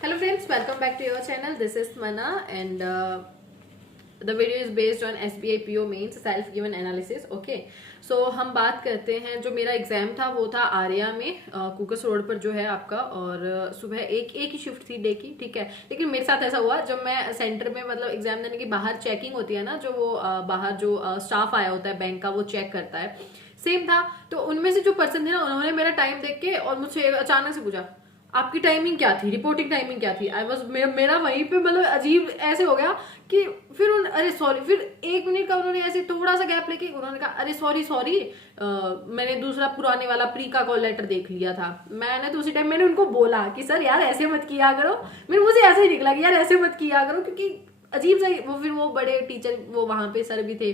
Hello friends, welcome back to your channel. This is Mana and the video is based on SBI PO Mains Self Given Analysis. Okay, so हम बात करते हैं जो मेरा exam था वो था आर्या में कुकस रोड पर जो है आपका। और सुबह एक ही शिफ्ट थी डे की, ठीक है। लेकिन मेरे साथ ऐसा हुआ जब मैं सेंटर में मतलब एग्जाम देने के बाहर चेकिंग होती है ना, जो वो बाहर जो स्टाफ आया होता है बैंक का वो चेक करता है, सेम था। तो उनमें से जो पर्सन थे ना, उन्होंने मेरा टाइम देख के और मुझसे अचानक से पूछा आपकी टाइमिंग क्या थी, रिपोर्टिंग टाइमिंग क्या थी। आई वॉज मेरा वहीं पे मतलब अजीब ऐसे हो गया कि फिर अरे सॉरी, फिर 1 मिनट का उन्होंने ऐसे थोड़ा सा गैप लेके उन्होंने कहा अरे सॉरी मैंने दूसरा पुराने वाला प्री का कॉल लेटर देख लिया था। मैंने तो उसी टाइम मैंने उनको बोला कि सर यार ऐसे मत किया करो। मेरे मुझे ऐसे ही निकला कि यार ऐसे मत किया करो, क्योंकि अजीब सा वो फिर वो बड़े टीचर वो वहां पे सर भी थे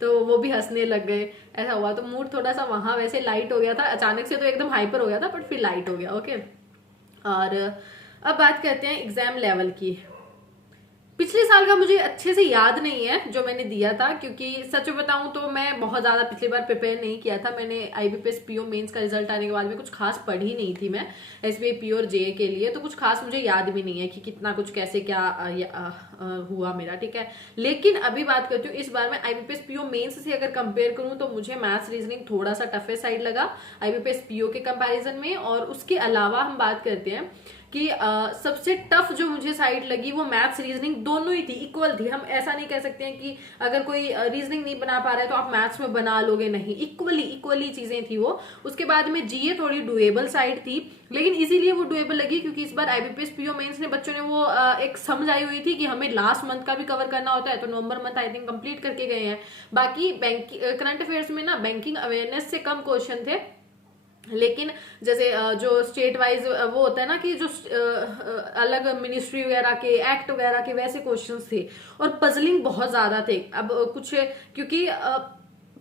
तो वो भी हंसने लग गए। ऐसा हुआ तो मूड थोड़ा सा वहां वैसे लाइट हो गया था, अचानक से तो एकदम हाइपर हो गया था बट फिर लाइट हो गया। ओके, और अब बात करते हैं एग्जाम लेवल की। पिछले साल का मुझे अच्छे से याद नहीं है जो मैंने दिया था, क्योंकि सच बताऊं तो मैं बहुत ज्यादा पिछली बार प्रिपेयर नहीं किया था। मैंने IBPS PO मेंस का रिजल्ट आने के बाद में कुछ खास पढ़ी नहीं थी मैं SBI PO और JA के लिए, तो कुछ खास मुझे याद भी नहीं है कि कितना कुछ कैसे क्या हुआ मेरा, ठीक है। लेकिन अभी बात करती हूँ इस बार मैं IBPS PO मेंस से अगर कंपेयर करूँ तो मुझे मैथ्स रीजनिंग थोड़ा सा टफेस्ट साइड लगा IBPS PO के कंपेरिजन में। और उसके अलावा हम बात करते हैं कि सबसे टफ जो मुझे साइड लगी वो मैथ्स रीजनिंग दोनों ही थी, इक्वल थी। हम ऐसा नहीं कह सकते हैं कि अगर कोई रीजनिंग नहीं बना पा रहा है तो आप मैथ्स में बना लोगे, नहीं, इक्वली चीजें थी वो। उसके बाद में GA थोड़ी डुएबल साइड थी, लेकिन इसीलिए वो डुएबल लगी क्योंकि इस बार IBPS PO मेंस ने बच्चों ने वो एक समझ आई हुई थी कि हमें लास्ट मंथ का भी कवर करना होता है, तो नवंबर मंथ आई थिंक कंप्लीट करके गए हैं। बाकी बैंक करंट अफेयर्स में ना बैंकिंग अवेयरनेस से कम क्वेश्चन थे, लेकिन जैसे जो स्टेट वाइज वो होता है ना कि जो अलग मिनिस्ट्री वगैरह के एक्ट वगैरह के वैसे क्वेश्चंस थे और पजलिंग बहुत ज्यादा थे। अब कुछ क्योंकि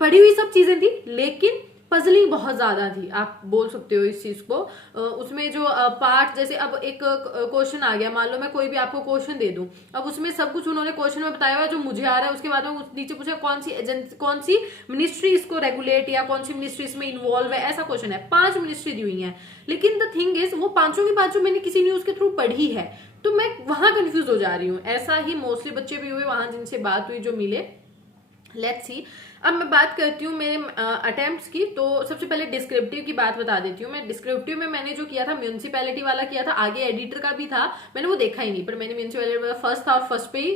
पढ़ी हुई सब चीजें थी लेकिन पजलिंग बहुत ज्यादा थी, आप बोल सकते हो इस चीज को। उसमें जो पार्ट जैसे अब एक क्वेश्चन आ गया, मान लो मैं कोई भी आपको क्वेश्चन दे दूं, अब उसमें सब कुछ उन्होंने क्वेश्चन में बताया हुआ है जो मुझे आ रहा है। उसके बाद में नीचे पूछा कौन सी मिनिस्ट्री इसको रेगुलेट या कौन सी मिनिस्ट्री इसमें इन्वॉल्व है, ऐसा क्वेश्चन है। 5 मिनिस्ट्री दी हुई है, लेकिन द थिंग इज वो पांचों की पांचों मैंने किसी न्यूज के थ्रू पढ़ी है, तो मैं वहां कंफ्यूज हो जा रही हूँ। ऐसा ही मोस्टली बच्चे भी हुए वहां जिनसे बात हुई जो मिले। लेट्स सी, अब मैं बात करती हूँ मेरे अटेम्प्ट्स की। तो सबसे पहले डिस्क्रिप्टिव की बात बता देती हूँ। मैं डिस्क्रिप्टिव में मैंने जो किया था म्यूनिसिपैलिटी वाला किया था, आगे एडिटर का भी था, मैंने वो देखा ही नहीं, पर मैंने म्यूनिसिपैलिटी वाला फर्स्ट था और फर्स्ट पे ही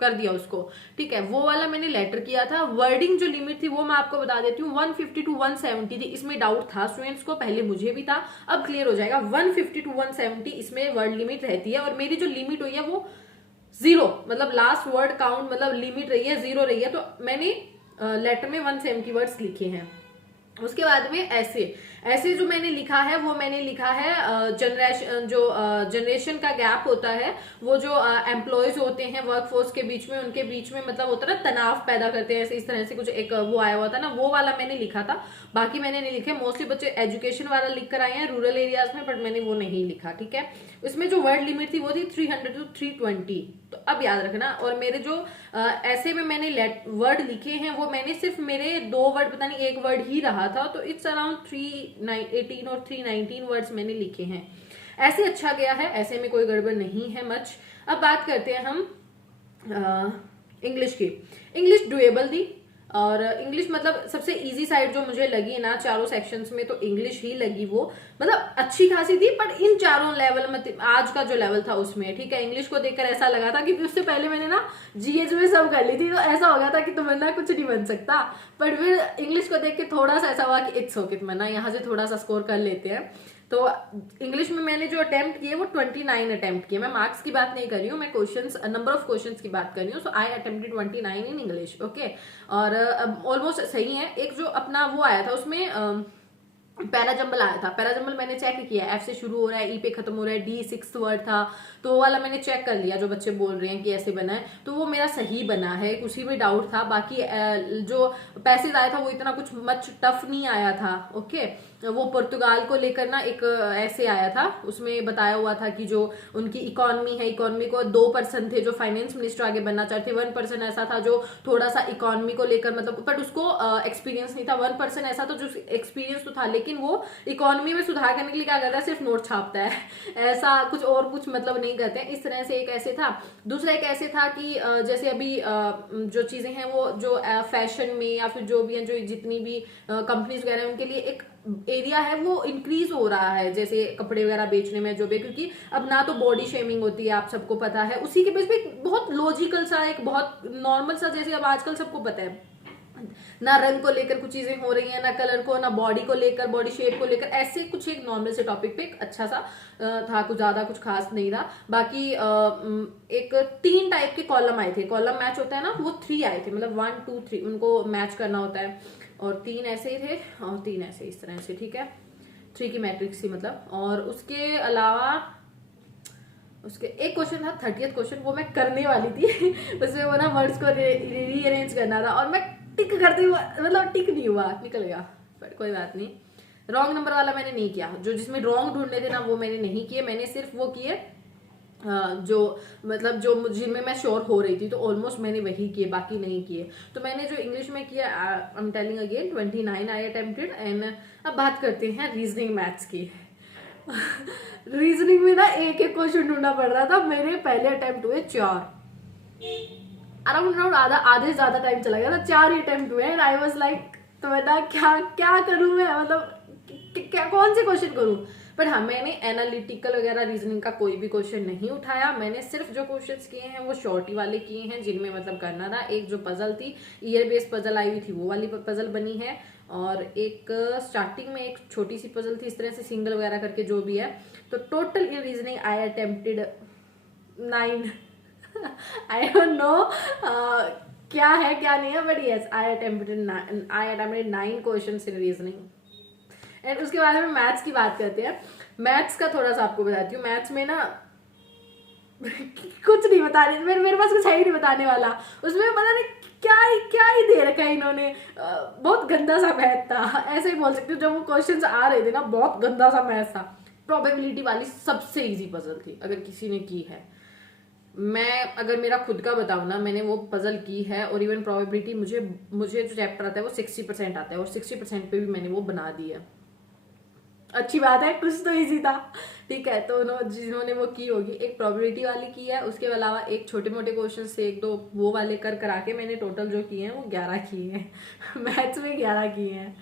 कर दिया उसको, ठीक है। वो वाला मैंने लेटर किया था। वर्डिंग जो लिमिट थी वो मैं आपको बता देती हूँ 150 to 170 थी। इसमें डाउट था स्टूडेंट्स को, पहले मुझे भी था, अब क्लियर हो जाएगा। 150 to 170 इसमें वर्ड लिमिट रहती है, और मेरी जो लिमिट हुई है वो 0, मतलब लास्ट वर्ड काउंट मतलब लिमिट रही है 0 रही है, तो मैंने लेटर में 170 वर्ड्स लिखे हैं। उसके बाद में ऐसे जो मैंने लिखा है वो मैंने लिखा है जनरेशन का गैप होता है, वो जो एम्प्लॉयज होते हैं वर्कफोर्स के बीच में, उनके बीच में मतलब होता है ना तनाव पैदा करते हैं, ऐसे इस तरह से कुछ एक वो आया हुआ था ना, वो वाला मैंने लिखा था। बाकी मैंने नहीं लिखे, मोस्टली बच्चे एजुकेशन वाला लिख कर आए हैं रूरल एरियाज में, बट मैंने वो नहीं लिखा, ठीक है। उसमें जो वर्ड लिमिट थी वो थी 300 to 320, तो अब याद रखना। और मेरे जो ऐसे में मैंने वर्ड लिखे हैं वो मैंने सिर्फ मेरे 2 वर्ड, पता नहीं 1 वर्ड ही रहा था, तो इट्स अराउंड 318 और 319 वर्ड्स मैंने लिखे हैं। ऐसे अच्छा गया है, ऐसे में कोई गड़बड़ नहीं है मच। अब बात करते हैं हम इंग्लिश की। इंग्लिश डुएबल थी, और इंग्लिश मतलब सबसे इजी साइड जो मुझे लगी ना चारों सेक्शंस में, तो इंग्लिश ही लगी। वो मतलब अच्छी खासी थी, पर इन चारों लेवल मतलब आज का जो लेवल था उसमें, ठीक है। इंग्लिश को देखकर ऐसा लगा था कि उससे पहले मैंने ना GH में सब कर ली थी, तो ऐसा हो गया था कि तमन्ना कुछ नहीं बन सकता। पर फिर इंग्लिश को देख के थोड़ा सा ऐसा हुआ कि इट्स ओके तमन्ना, यहाँ से थोड़ा सा स्कोर कर लेते हैं। तो इंग्लिश में मैंने जो अटेम्प्ट किए वो 29 अटेम्प्ट किए। मैं मार्क्स की बात नहीं कर रही हूँ, मैं क्वेश्चंस नंबर ऑफ क्वेश्चंस की बात कर रही हूँ। So I attempted 29 in English, okay. और ऑलमोस्ट सही है। एक जो अपना वो आया था उसमें पैराजंबल आया था, पैराजंबल मैंने चेक किया, F से शुरू हो रहा है, E पे खत्म हो रहा है, D 6th वर्ड था, तो वो वाला मैंने चेक कर लिया। जो बच्चे बोल रहे हैं कि ऐसे बना है तो वो मेरा सही बना है, उसी में डाउट था। बाकी जो पैसेज आया था वो इतना कुछ मच टफ नहीं आया था, ओके। वो पुर्तगाल को लेकर ना एक ऐसे आया था, उसमें बताया हुआ था कि जो उनकी इकोनॉमी है, इकोनॉमी को 2% थे जो फाइनेंस मिनिस्टर आगे बनना चाहते थे, 1% ऐसा था जो थोड़ा सा इकोनॉमी को लेकर मतलब, बट उसको एक्सपीरियंस नहीं था, 1% ऐसा था जो एक्सपीरियंस तो था लेकिन वो इकोनॉमी में सुधार करने के लिए क्या करता है, सिर्फ नोट छापता है ऐसा कुछ और कुछ मतलब नहीं करते हैं। इस तरह से एक ऐसे था। दूसरा एक ऐसे था कि जैसे अभी जो चीजें हैं वो जो फैशन में या फिर जो भी है, जो जितनी भी कंपनीज वगैरह हैं उनके लिए एक एरिया है वो इंक्रीज हो रहा है, जैसे कपड़े वगैरह बेचने में जो भी, क्योंकि अब ना तो बॉडी शेमिंग होती है, आप सबको पता है, उसी के बेस पे बहुत लॉजिकल सा, एक बहुत नॉर्मल सा, जैसे अब आजकल सबको पता है ना रंग को लेकर कुछ चीजें हो रही हैं, ना कलर को, ना बॉडी को लेकर, बॉडी शेप को लेकर, ऐसे कुछ एक नॉर्मल से टॉपिक पे एक अच्छा सा था, कुछ ज्यादा कुछ खास नहीं था। बाकी एक 3 टाइप के कॉलम आए थे, कॉलम मैच होता है ना, वो 3 आए थे, मतलब 1 2 3 उनको मैच करना होता है, और 3 ऐसे ही थे और 3 ऐसे, इस तरह से, ठीक है, 3 की मैट्रिक्स थी मतलब। और उसके अलावा उसके एक क्वेश्चन था 30th क्वेश्चन, वो मैं करने वाली थी उसमें वो ना वर्ड्स को रीअरेंज करना था, और मैं टिक करते हुआ मतलब टिक नहीं हुआ, निकल गया, पर कोई बात नहीं। रॉन्ग नंबर वाला मैंने नहीं किया, जो जिसमें रॉन्ग ढूंढने थे ना वो मैंने नहीं किए, मैंने सिर्फ वो किए जो मतलब जो जिनमें मैं श्योर हो रही थी, तो ऑलमोस्ट मैंने वही किए, बाकी नहीं किए। तो मैंने जो इंग्लिश में किया, I am telling again, 29 I attempted. And अब बात करते हैं रीजनिंग मैथ्स की रीजनिंग में ना एक एक क्वेश्चन ढूंढना पड़ रहा था, मेरे पहले अटेम्प्ट हुए 4, अराउंड आधे से ज्यादा टाइम चला गया था, 4 ही अटेम्प्ट हुए। एंड आई वाज लाइक, तो मैं क्या क्या करूं मैं, मतलब क्या कौन से क्वेश्चन करूं। बट हाँ, मैंने एनालिटिकल वगैरह रीजनिंग का कोई भी क्वेश्चन नहीं उठाया, मैंने सिर्फ जो क्वेश्चंस किए हैं वो शॉर्टी वाले किए हैं, जिनमें मतलब करना था। एक जो पजल थी, ईयर बेस्ड पजल आई हुई थी, वो वाली पजल बनी है, और एक स्टार्टिंग में एक छोटी सी पजल थी, इस तरह से सिंगल वगैरह करके जो भी है। तो total in reasoning I attempted 9 I don't know क्या है क्या नहीं है, but yes I attempted 9 questions in reasoning. And उसके बाद में मैथ्स की बात करते हैं। मैथ्स का थोड़ा सा आपको बताती हूँ, मैथ्स में ना कुछ नहीं बता रही, मेरे पास कुछ है ही नहीं बताने वाला, उसमें पता नहीं क्या ही दे रखा है इन्होंने, बहुत गंदा सा मैथ था, ऐसे ही बोल सकती हूँ। जब वो क्वेश्चंस आ रहे थे ना, बहुत गंदा सा मैथ था। प्रोबेबिलिटी वाली सबसे इजी पजल थी, अगर किसी ने की है। मैं अगर मेरा खुद का बताऊं ना, मैंने वो पजल की है, और इवन प्रोबेबिलिटी मुझे जो चैप्टर आता है वो 60% आता है, और 60% पे भी मैंने वो बना दी है। अच्छी बात है, कुछ तो इजी था, ठीक है। तो जिन्होंने वो की होगी, एक प्रोबेबिलिटी वाली की है, उसके अलावा एक छोटे मोटे क्वेश्चन से 1 2 वो वाले करा के मैंने टोटल जो किए हैं वो 11 किए हैं मैथ्स में 11 किए हैं,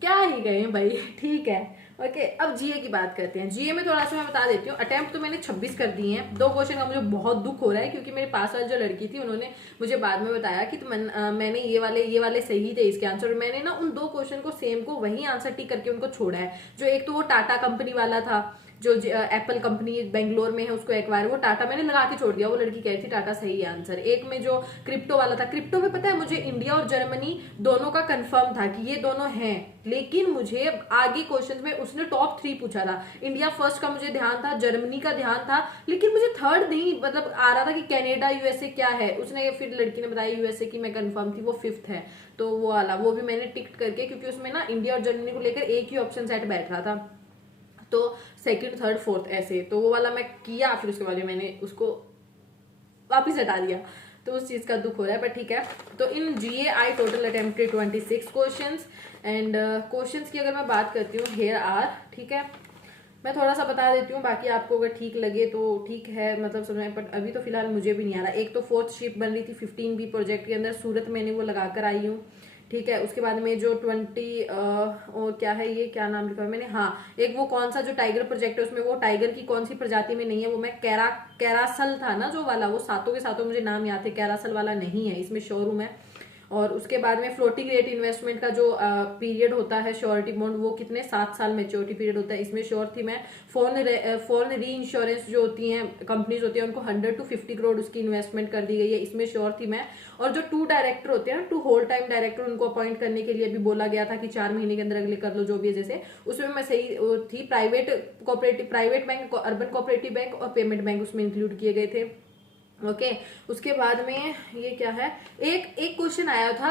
क्या ही गए भाई, ठीक है। ओके, अब जीए की बात करते हैं। जीए में थोड़ा सा मैं बता देती हूँ, अटेम्प्ट तो मैंने 26 कर दिए हैं। 2 क्वेश्चन का मुझे बहुत दुख हो रहा है, क्योंकि मेरे पास वाली जो लड़की थी उन्होंने मुझे बाद में बताया कि मैंने ये वाले सही थे इसके आंसर, मैंने ना उन 2 क्वेश्चन को सेम को वही आंसर टिक करके उनको छोड़ा है। जो एक तो वो टाटा कंपनी वाला था, जो एप्पल कंपनी बेंगलोर में है, उसको एक्वायर, वो टाटा मैंने लगा के छोड़ दिया, वो लड़की कह रही थी टाटा सही है आंसर। एक में जो क्रिप्टो वाला था, क्रिप्टो में पता है मुझे इंडिया और जर्मनी दोनों का कंफर्म था कि ये दोनों हैं, लेकिन मुझे आगे क्वेश्चन में उसने टॉप 3 पूछा था। इंडिया फर्स्ट का मुझे ध्यान था, जर्मनी का ध्यान था, लेकिन मुझे थर्ड नहीं मतलब आ रहा था कि कनाडा यूएसए क्या है। उसने फिर लड़की ने बताया यूएसए की, मैं कंफर्म थी वो 5th है, तो वो वाला वो भी मैंने टिक करके, क्योंकि उसमें ना इंडिया और जर्मनी को लेकर एक ही ऑप्शन सेट बैठ रहा था, तो 2nd 3rd 4th ऐसे, तो वो वाला मैं किया। फिर उसके बाद मैंने उसको वापिस हटा दिया, तो उस चीज का दुख हो रहा है, बट ठीक है। तो in GA I total attempted 26 questions. And questions की अगर मैं बात करती हूँ, हेयर आर, ठीक है, मैं थोड़ा सा बता देती हूँ, बाकी आपको अगर ठीक लगे तो ठीक है, मतलब समझ में, बट अभी तो फिलहाल मुझे भी नहीं आ रहा। एक तो 4th शिप बन रही थी 15B प्रोजेक्ट के अंदर, सूरत मैंने वो लगा कर आई हूँ, ठीक है। उसके बाद में जो 20 और क्या है, ये क्या नाम लिखा है मैंने, हाँ, एक वो कौन सा जो टाइगर प्रोजेक्ट है, उसमें वो टाइगर की कौन सी प्रजाति में नहीं है, वो मैं कैरासल था ना जो वाला, वो सातों के सातों मुझे नाम याद थे, कैरासल वाला नहीं है, इसमें श्योर हूं मैं। और उसके बाद में फ्लोटिंग रेट इन्वेस्टमेंट का जो पीरियड होता है श्योरिटी बॉन्ड, वो कितने 7 साल मेच्योरिटी पीरियड होता है, इसमें श्योर थी मैं। फॉरेन री इंश्योरेंस जो होती हैं कंपनीज होती है, उनको 100 to 50 करोड़ उसकी इन्वेस्टमेंट कर दी गई है, इसमें श्योर थी मैं। और जो 2 डायरेक्टर होते हैं, 2 होल टाइम डायरेक्टर, उनको अपॉइंट करने के लिए भी बोला गया था कि 4 महीने के अंदर अगले कर लो, जो भी है जैसे, उसमें मैं सही थी। Private bank, urban cooperative bank और पेमेंट बैंक उसमें इंक्लूड किए गए थे, ओके। उसके बाद में ये क्या है, एक क्वेश्चन आया था,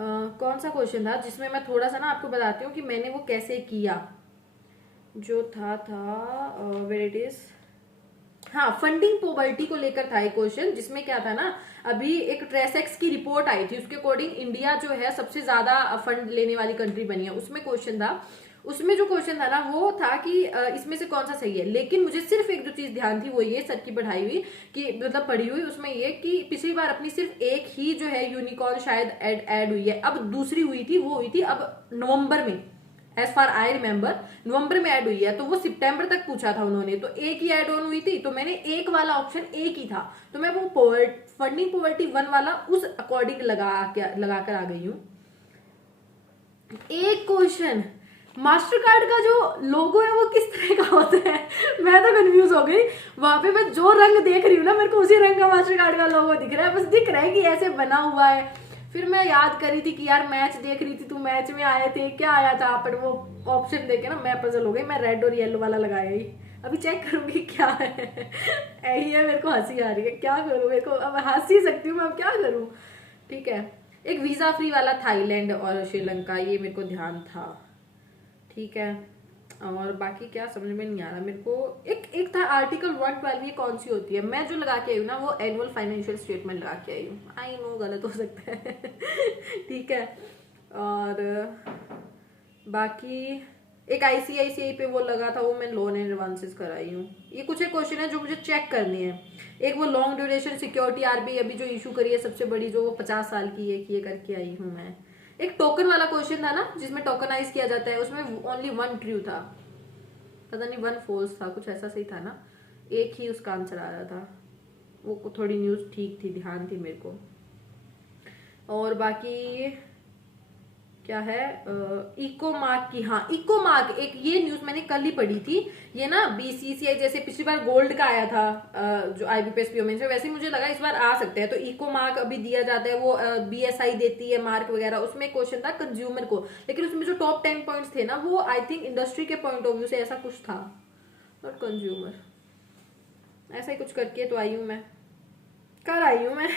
कौन सा क्वेश्चन था जिसमें मैं थोड़ा सा ना आपको बताती हूँ कि मैंने वो कैसे किया, जो था वेयर इट इज, हाँ फंडिंग पॉवर्टी को लेकर था एक क्वेश्चन, जिसमें क्या था ना, अभी एक ट्रेसेक्स की रिपोर्ट आई थी, उसके अकॉर्डिंग इंडिया जो है सबसे ज्यादा फंड लेने वाली कंट्री बनी है, उसमें क्वेश्चन था। उसमें जो क्वेश्चन था ना वो था कि इसमें से कौन सा सही है, लेकिन मुझे सिर्फ एक जो चीज ध्यान थी वो ये सर की पढ़ाई हुई कि मतलब पढ़ी हुई, उसमें ये कि पिछली बार अपनी सिर्फ एक ही जो है यूनिकॉर्न शायद ऐड हुई है, अब दूसरी हुई थी, वो हुई थी अब नवंबर में, एज फार आई रिमेम्बर नवंबर में ऐड हुई है, तो वो सितंबर तक पूछा था उन्होंने, तो एक ही ऐड ऑन हुई थी, तो मैंने एक वाला ऑप्शन एक ही था, तो मैं वो फंडिंग पॉवर्टी 1 वाला उस अकॉर्डिंग लगा कर आ गई हूँ। एक क्वेश्चन, मास्टर कार्ड का जो लोगो है वो किस तरह का होता है, मैं तो कंफ्यूज हो गई, वहां पे मैं जो रंग देख रही हूँ ना, मेरे को उसी रंग का मास्टर कार्ड का लोगो दिख रहा है, बस दिख रहा है कि ऐसे बना हुआ है। फिर मैं याद करी थी कि यार मैच देख रही थी, तू मैच में आए थे, क्या आया था, पर वो ऑप्शन देखे ना मैं पजल हो गई, मैं रेड और येलो वाला लगाया ही, अभी चेक करूंगी क्या है। यही है, मेरे को हंसी आ रही है, क्या करूं, मेरे को अब हंस ही सकती हूँ मैं, अब क्या करूं। ठीक है, एक वीजा फ्री वाला थाईलैंड और श्रीलंका, ये मेरे को ध्यान था। ठीक है, और बाकी क्या समझ में नहीं आ रहा मेरे को। एक था आर्टिकल 112, ये कौन सी होती है, मैं जो लगा के आई हूँ ना वो एनुअल फाइनेंशियल स्टेटमेंट लगा के आई हूँ, आई नो गलत हो सकता है। ठीक है, और बाकी एक आईसीआईसीआई पे वो लगा था, वो मैं लोन एंड एडवांसेस कराई हूँ। ये कुछ एक क्वेश्चन है जो मुझे चेक करने हैं। एक वो लॉन्ग ड्यूरेशन सिक्योरिटी आरबीआई अभी जो इशू करी है सबसे बड़ी, जो वो 50 साल की है, ये करके आई हूँ मैं। एक टोकन वाला क्वेश्चन था ना जिसमें टोकनाइज किया जाता है, उसमें ओनली 1 ट्रू था, पता नहीं 1 फॉल्स था, कुछ ऐसा सही था ना, एक ही उसका आंसर आ रहा था, वो थोड़ी न्यूज ठीक थी, ध्यान थी मेरे को। और बाकी क्या है, इको मार्क की, हाँ इको मार्क, एक ये न्यूज मैंने कल ही पढ़ी थी, ये ना बीसीसीआई जैसे पिछली बार गोल्ड का आया था जो आईबीपीएस पीओ में, वैसे मुझे लगा इस बार आ सकते हैं, तो इको मार्क अभी दिया जाता है, वो बीएसआई देती है मार्क वगैरह। उसमें क्वेश्चन था कंज्यूमर को, लेकिन उसमें जो टॉप 10 पॉइंट्स थे ना वो आई थिंक इंडस्ट्री के पॉइंट ऑफ व्यू से ऐसा कुछ था, नॉट कंज्यूमर, ऐसा ही कुछ करके तो आई हूँ मैं, कर आई हूँ मैं।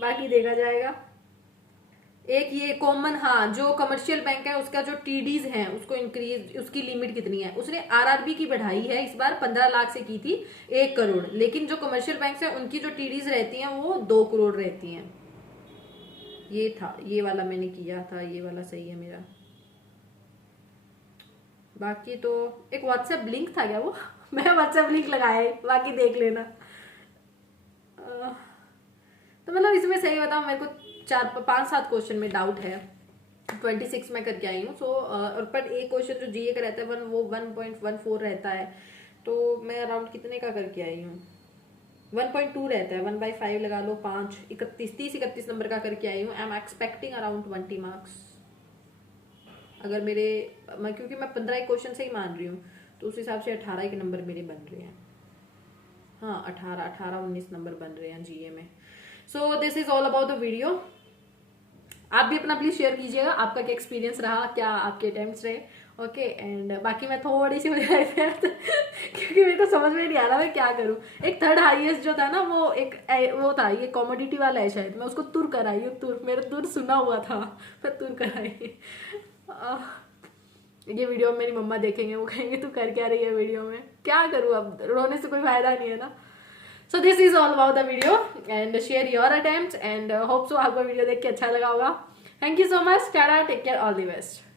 बाकी देखा जाएगा। एक ये कॉमन, हाँ जो कमर्शियल बैंक है उसका जो टीडीज है उसको इंक्रीज, उसकी लिमिट कितनी है, उसने आरआरबी की बढ़ाई है इस बार, 15 लाख से की थी 1 करोड़, लेकिन जो कमर्शियल बैंक है उनकी जो टीडीज रहती हैं वो 2 करोड़ रहती हैं। ये था, ये वाला मैंने किया था, ये वाला सही है मेरा। बाकी तो एक व्हाट्सएप लिंक था क्या वो, मैं व्हाट्सएप लिंक लगाया, बाकी देख लेना। तो मतलब इसमें सही बताऊं, मेरे को 4-5-7 क्वेश्चन में डाउट है, 26 में करके आई हूँ। सो और पर एक क्वेश्चन जो जीए का रहता है वो 1.14 रहता है, तो मैं अराउंड कितने का करके आई हूँ, 1.2 रहता है, 1/5 लगा लो, 30-31 नंबर का करके आई हूँ। I am expecting around 20 marks, अगर मेरे क्योंकि मैं 15 क्वेश्चन से ही मान रही हूँ, तो उस हिसाब से 18 के नंबर मेरे बन रहे हैं, हाँ 18-19 नंबर बन रहे हैं जीए में। सो this is all about the video. आप भी अपना प्लीज शेयर कीजिएगा, आपका क्या एक्सपीरियंस रहा, क्या आपके अटेम्प्ट्स रहे, ओके। एंड बाकी मैं थोड़ी सी क्योंकि मेरे को समझ में नहीं आ रहा मैं क्या करूं। एक थर्ड हाईएस्ट जो था ना वो एक वो था, ये कॉमोडिटी वाला है शायद, मैं उसको तुर कराई हूँ, तुर मेरा तुर सुना हुआ था, मैं तुर कराई। ये वीडियो मेरी मम्मा देखेंगे, वो कहेंगे तू कर क्या रही है वीडियो में, क्या करूँ, अब रोने से कोई फायदा नहीं है ना। So this is all about the video and share your attempts and hope so आपको वीडियो देख के अच्छा लगा होगा। Thank you so much, tata, take care, all the best.